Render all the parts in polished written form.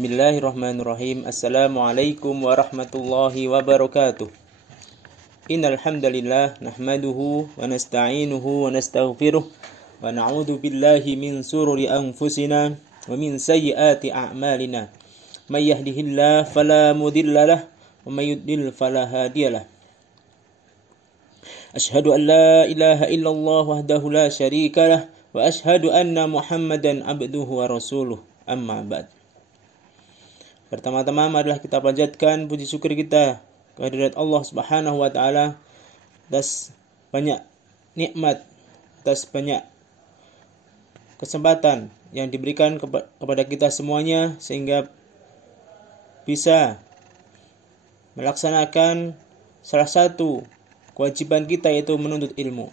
Bismillahirrahmanirrahim. Assalamualaikum warahmatullahi wabarakatuh. Innal hamdalillah nahmaduhu wa nasta'inuhu wa nastaghfiruh wa na'udzu billahi min shururi anfusina wa min sayyiati a'malina. May yahdihillahu fala mudhillalah wa may yudlil fala hadiyalah. Asyhadu an la ilaha illallah wahdahu la syarikalah wa asyhadu anna Muhammadan abduhu wa rasuluh. Amma ba'd. Pertama-tama marilah kita panjatkan puji syukur kita kehadirat Allah Subhanahu wa taala atas banyak nikmat, atas banyak kesempatan yang diberikan kepada kita semuanya sehingga bisa melaksanakan salah satu kewajiban kita, yaitu menuntut ilmu.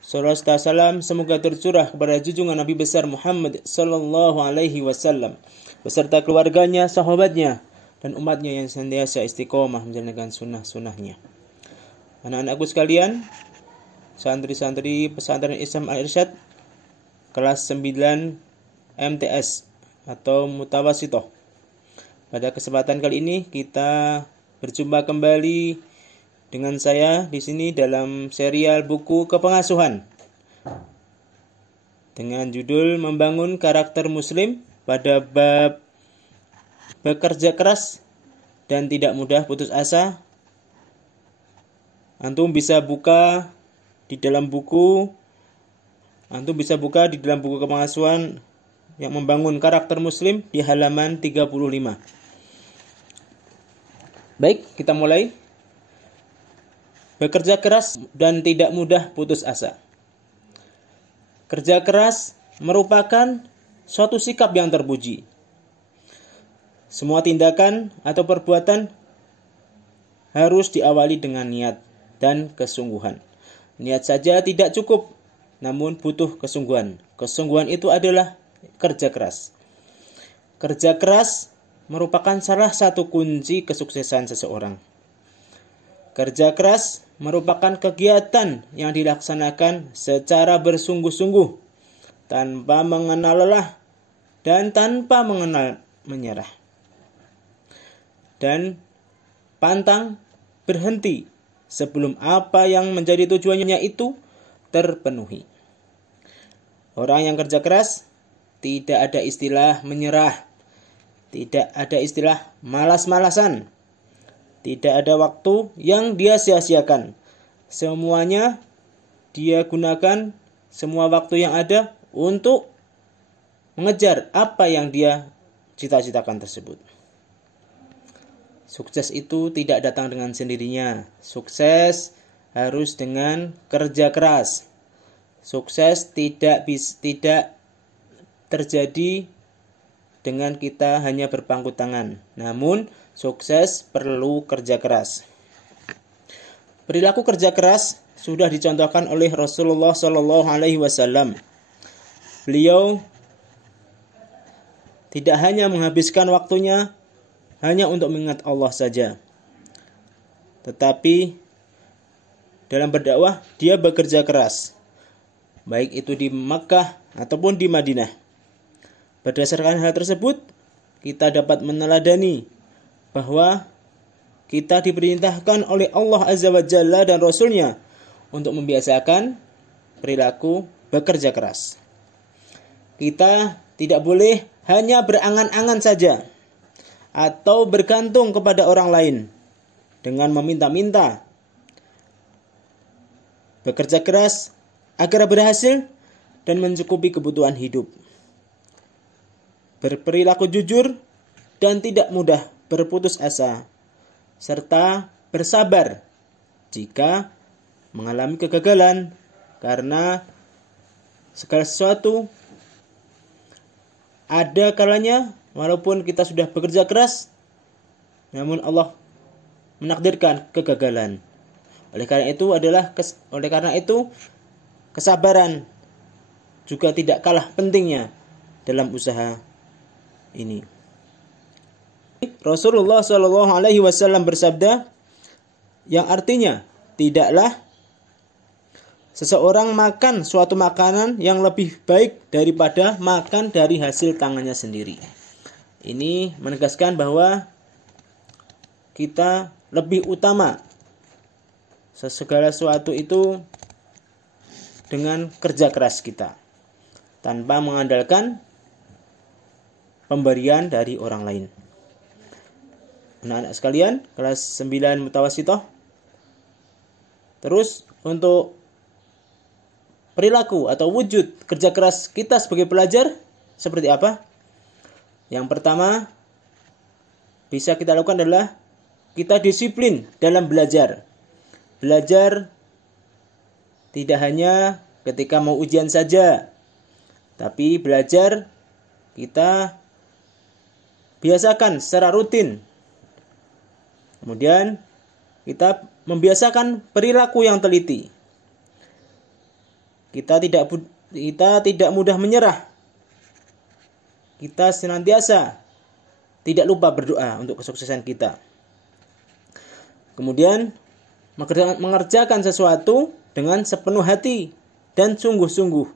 Salawat dan salam semoga tercurah kepada junjungan Nabi besar Muhammad sallallahu alaihi wasallam beserta keluarganya, sahabatnya, dan umatnya yang senantiasa istiqomah menjalankan sunnah-sunnahnya. Anak-anakku sekalian, santri-santri pesantren Islam Al-Irsyad kelas 9 MTS atau Mutawasitoh. Pada kesempatan kali ini kita berjumpa kembali dengan saya di sini dalam serial buku kepengasuhan dengan judul Membangun Karakter Muslim pada bab bekerja keras dan tidak mudah putus asa. Antum bisa buka di dalam buku kepengasuhan yang membangun karakter muslim di halaman 35. Baik, kita mulai. Bekerja keras dan tidak mudah putus asa. Kerja keras merupakan suatu sikap yang terpuji. Semua tindakan atau perbuatan harus diawali dengan niat dan kesungguhan. Niat saja tidak cukup, namun butuh kesungguhan. Kesungguhan itu adalah kerja keras. Kerja keras merupakan salah satu kunci kesuksesan seseorang. Kerja keras merupakan kegiatan yang dilaksanakan secara bersungguh-sungguh, tanpa mengenal lelah dan tanpa mengenal menyerah, dan pantang berhenti sebelum apa yang menjadi tujuannya itu terpenuhi. Orang yang kerja keras tidak ada istilah menyerah, tidak ada istilah malas-malasan, tidak ada waktu yang dia sia-siakan. Semuanya dia gunakan, semua waktu yang ada untuk mengejar apa yang dia cita-citakan tersebut. Sukses itu tidak datang dengan sendirinya. Sukses harus dengan kerja keras. Sukses tidak terjadi dengan kita hanya berpangku tangan. Namun sukses perlu kerja keras. Perilaku kerja keras sudah dicontohkan oleh Rasulullah Shallallahu Alaihi Wasallam. Beliau tidak hanya menghabiskan waktunya hanya untuk mengingat Allah saja, tetapi dalam berdakwah dia bekerja keras, baik itu di Makkah ataupun di Madinah. Berdasarkan hal tersebut, kita dapat meneladani bahwa kita diperintahkan oleh Allah Azza wa Jalla dan Rasulnya untuk membiasakan perilaku bekerja keras. Kita tidak boleh hanya berangan-angan saja atau bergantung kepada orang lain dengan meminta-minta. Bekerja keras agar berhasil dan mencukupi kebutuhan hidup. Berperilaku jujur dan tidak mudah berputus asa, serta bersabar jika mengalami kegagalan, karena segala sesuatu ada kalanya walaupun kita sudah bekerja keras, namun Allah menakdirkan kegagalan. Oleh karena itu kesabaran juga tidak kalah pentingnya dalam usaha ini. Rasulullah Shallallahu Alaihi Wasallam bersabda, yang artinya tidaklah seseorang makan suatu makanan yang lebih baik daripada makan dari hasil tangannya sendiri. Ini menegaskan bahwa kita lebih utama segala sesuatu itu dengan kerja keras kita, tanpa mengandalkan pemberian dari orang lain. Anak-anak sekalian, kelas 9 Mutawasithah. Terus untuk perilaku atau wujud kerja keras kita sebagai pelajar seperti apa? Yang pertama bisa kita lakukan adalah kita disiplin dalam belajar. Belajar tidak hanya ketika mau ujian saja, tapi belajar kita biasakan secara rutin. Kemudian kita membiasakan perilaku yang teliti. Kita tidak mudah menyerah. Kita senantiasa tidak lupa berdoa untuk kesuksesan kita. Kemudian mengerjakan sesuatu dengan sepenuh hati dan sungguh-sungguh.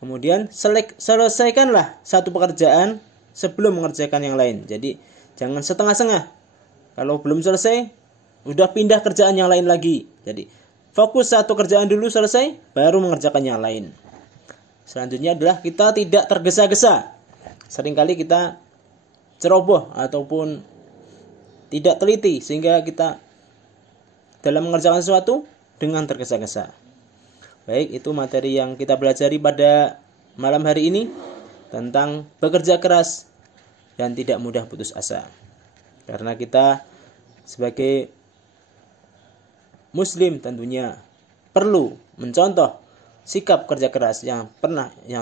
Kemudian selesaikanlah satu pekerjaan sebelum mengerjakan yang lain. Jadi jangan setengah-setengah. Kalau belum selesai, udah pindah kerjaan yang lain lagi. Jadi fokus satu kerjaan dulu selesai, baru mengerjakan yang lain. Selanjutnya adalah kita tidak tergesa-gesa. Seringkali kita ceroboh ataupun tidak teliti sehingga kita dalam mengerjakan sesuatu dengan tergesa-gesa. Baik, itu materi yang kita pelajari pada malam hari ini tentang bekerja keras dan tidak mudah putus asa. Karena kita sebagai muslim tentunya perlu mencontoh sikap kerja keras yang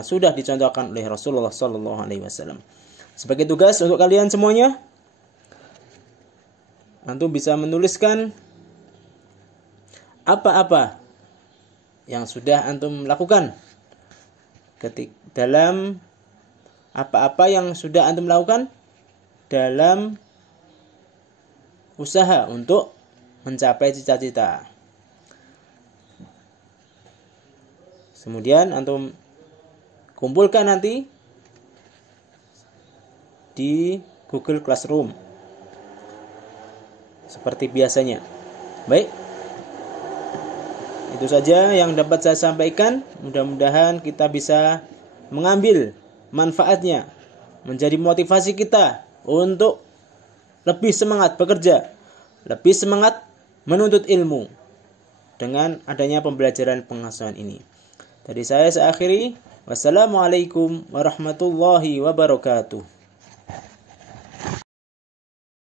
sudah dicontohkan oleh Rasulullah SAW. Sebagai tugas untuk kalian semuanya, antum bisa menuliskan apa-apa yang sudah antum lakukan dalam apa-apa yang sudah antum lakukan dalam usaha untuk mencapai cita-cita. Kemudian antum kumpulkan nanti di Google Classroom seperti biasanya. Baik, itu saja yang dapat saya sampaikan. Mudah-mudahan kita bisa mengambil manfaatnya, menjadi motivasi kita untuk lebih semangat bekerja, lebih semangat menuntut ilmu dengan adanya pembelajaran pengasuhan ini. Dari saya akhiri. Wassalamualaikum warahmatullahi wabarakatuh.